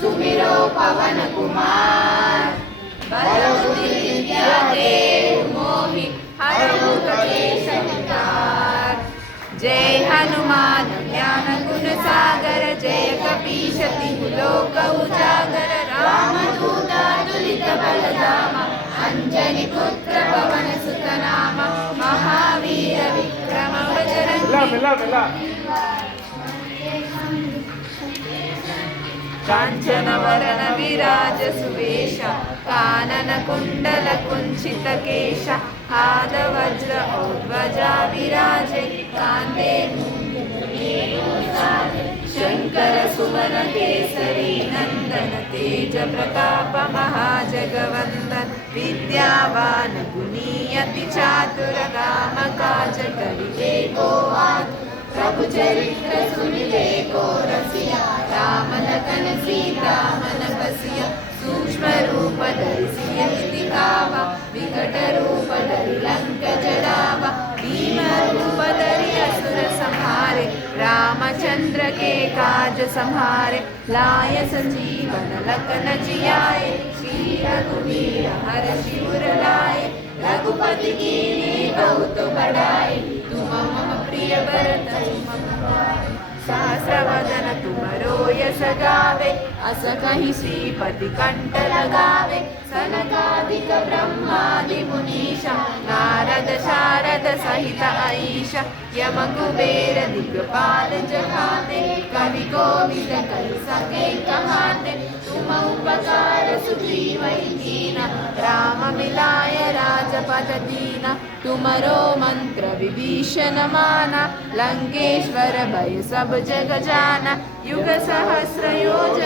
सुमिरो पवन कुमार, बल बुद्धि विद्या देव मोहि, हरहु कलेश विकार। जय हनुमान ज्ञान गुण सागर, जय कपीश तिहु लोक उजागर। रामदूत अतुलित बल धामा, अंजनी पुत्र पवन सुत नामा। महावीर विक्रम बजरंगी, कांचन वरण विराज सुवेश, कानन कुंडल कुंचित केश। हाथ वज्र औध्वजा विराजे, कांधे शंकर सुवन केसरी नंदन। तेज प्रताप महाजगवंदन, विद्यावान गुणी अति चातुर। राम काज करिबे को आतुर, प्रभु चरित्र सुनिबे को रसिया। राम लखन सीता मन बसिया, सूक्ष्म रूप धरि सियहि दिखावा। विकट रूप धरि लंक जरावा, भीम रूप धरि असुर संहारे। रामचंद्र के काज संहारे, लाय संजीवन लखन जियाए। श्री रघुवीर हर्षि उर लाए, रघुपति कीन्ही बहुत बड़ाई। तुम मम प्रिय भरत सहस्रवदन तुमरो यश गावे। अस कहि श्रीपति कंठ लगावे, सनकादिक ब्रह्मादि मुनीशा। नारद शारद सहित अईशा, यम कुबेर दिक्पाल जहाते। कवि कोविद कहि सके कहाते, तुम उपकार सुग्रीवहि कीना। राम मिलाय राजपद दीना, तुमरो मंत्र विभीषण माना। लंकेश्वर भय सब जग जाना, युग सहस्र योजन